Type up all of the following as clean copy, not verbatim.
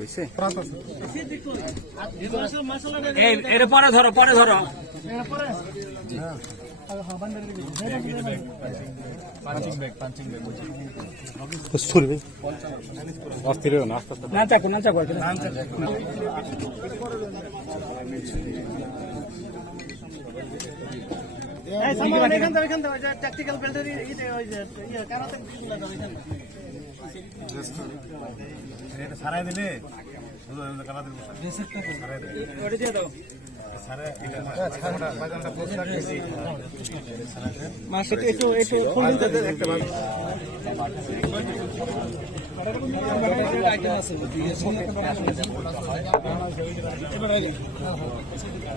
হয়েছে এটা পরে ধরো না চাকু ট্যাকটিক্যাল বেল্টের সারাই দিলে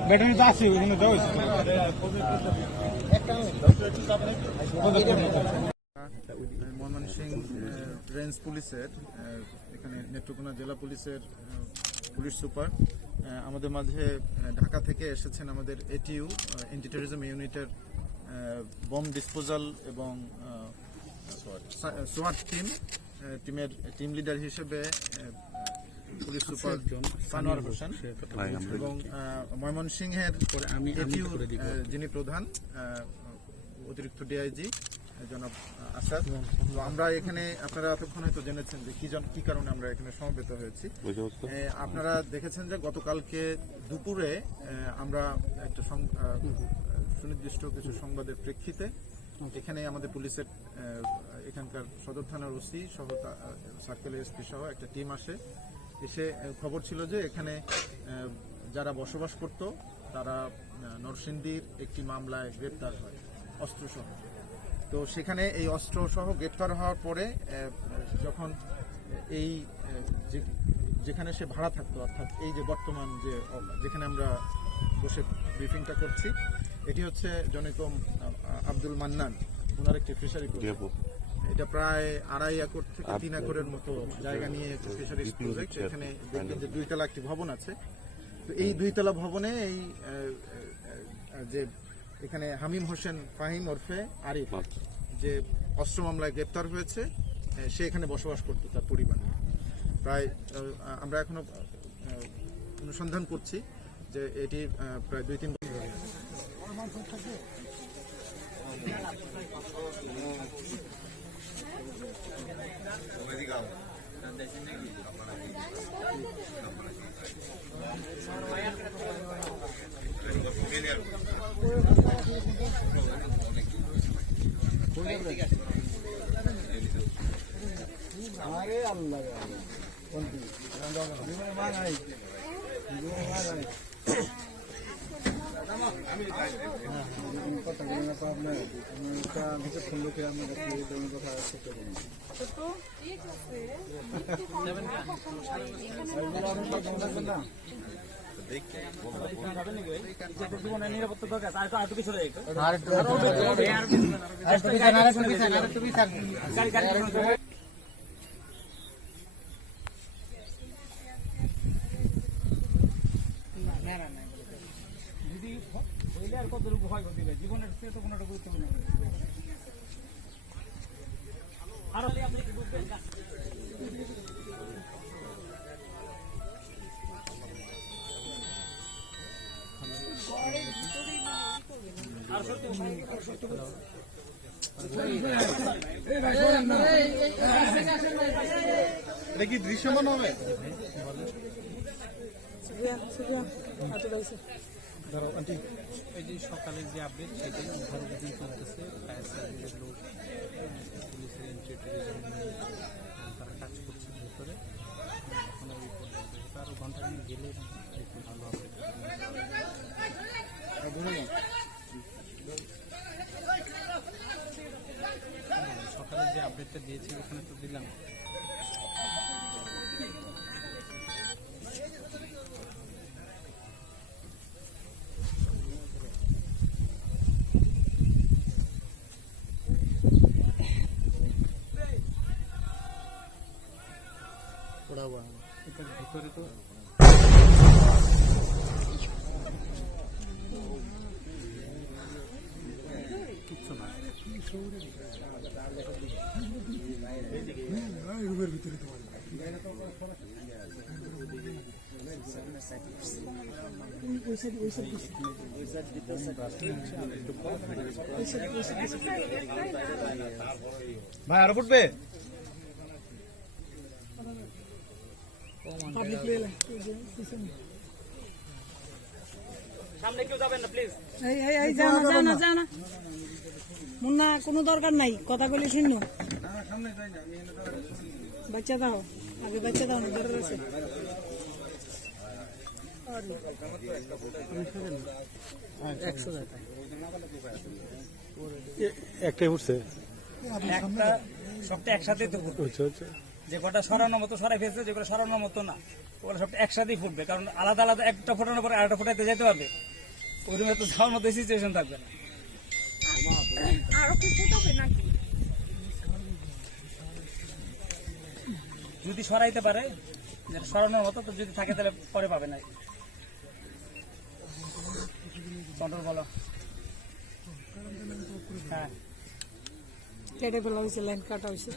ব্যাটারি তো আছে ওখানে দেওয়া ময়মনসিংহ রেঞ্জ পুলিশের এখানে নেত্রকোনা জেলা পুলিশের পুলিশ সুপার আমাদের মাঝে ঢাকা থেকে এসেছেন আমাদের এটিইউ অ্যান্টি টেররিজম ইউনিটের বম ডিসপোজাল এবং সোয়াট টিমের টিম লিডার হিসেবে পুলিশ সুপার সানোয়ার হোসেন এবং ময়মনসিংহের এটিইউ যিনি প্রধান অতিরিক্ত ডিআইজি জনাব আসাদ। তো আমরা এখানে আপনারা এতক্ষণ হয়তো জেনেছেন যে কি কারণে আমরা এখানে সমবেত হয়েছি। আপনারা দেখেছেন যে গতকালকে দুপুরে আমরা একটা সুনির্দিষ্ট কিছু সংবাদের প্রেক্ষিতে এখানে আমাদের পুলিশের এখানকার সদর থানার ওসি সহ সার্কেল এসপি সহ একটা টিম এসে খবর ছিল যে এখানে যারা বসবাস করত তারা নরসিংদীর একটি মামলায় গ্রেপ্তার হয় অস্ত্রসহ। তো সেখানে এই অস্ত্রসহ গ্রেপ্তার হওয়ার পরে যখন এই যেখানে সে ভাড়া থাকতো, অর্থাৎ এই যে বর্তমান যেখানে আমরা বসে ব্রিফিংটা করছি, এটি হচ্ছে জনৈক আব্দুল মান্নান, ওনার একটি ফিশারি প্রজেক্ট। এটা প্রায় 2.5 একর থেকে 3 একরের মতো জায়গা নিয়ে ফিশারিজ প্রজেক্ট। এখানে দেখবেন যে 2 তলা একটি ভবন আছে। তো এই 2 তলা ভবনে এই যে এখানে হামিম হোসেন ফাহিম ওরফে আরিফ যে অস্ত্র মামলায় গ্রেপ্তার হয়েছে, সে এখানে বসবাস করত তার পরিবার। প্রায় আমরা এখনো অনুসন্ধান করছি যে এটি প্রায় 2-3 বছর নিরাপত্তা দরকার আর কিছু যদি হইলে আর কতটুকু হয় দিলে জীবনের সে তো কোনোটা গুরুত্বপূর্ণ আরো আপনি কি বুঝবেন এটা কি দৃশ্যমান হবে? এই যে সকালে যে আপডেট সেটাই উদ্ধার অভিযান চলতেছে। ফায়ার সার্ভিসের লোক, পুলিশের এন্ট্রি তারা কাজ করছে ভেতরে। আরো ঘন্টা গেলে একটু ভালো হবে। সকালে যে আপডেটটা দিয়েছি ওখানে তো দিলাম। ভিতরে তো কিচ্ছু না, রুমের ভিতরে তোমার ভাই আরো ফুটবে সামনে কেউ যাবেন না প্লিজ। যাও না মুন্না, কোনো দরকার নাই, কথা বলে শুনো। বাচ্চা দাও, আগে বাচ্চা দাও না, দরকার আছে। একটাই উঠছে। একটা সবটা একসাথে তো ফুটবে। যে কটা সরানোর মতো সরাই ফেলছে, যেগুলো সরানোর মতো না ওগুলো সবটা একসাথেই ফুটবে, কারণ আলাদা আলাদা একটা ফোটানোর পরে আরেকটা ফোটাইতে যেতে হবে, ওই রুমে তো যাওয়ার মতো সিচুয়েশন থাকবে না। যদি সরাইতে পারে, যেটা সরানোর মতো, তো যদি থাকে তাহলে পরে পাবে না। কন্ট্রোল বলো। হ্যাঁ, কেটে ফেলা হয়েছে, লাইন কাটা হয়েছে।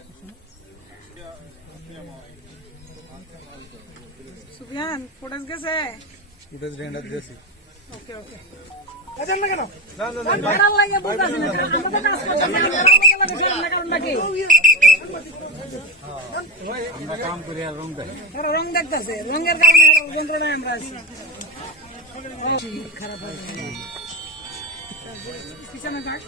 সুফিয়ান, ফুটেজ গেছে? ফুটেজ রেন্ডার দিয়েছি ওকে ওকে। রং দেখতেছে, রঙের কারণে আমরা আছি। খারাপ পিছনে থাক।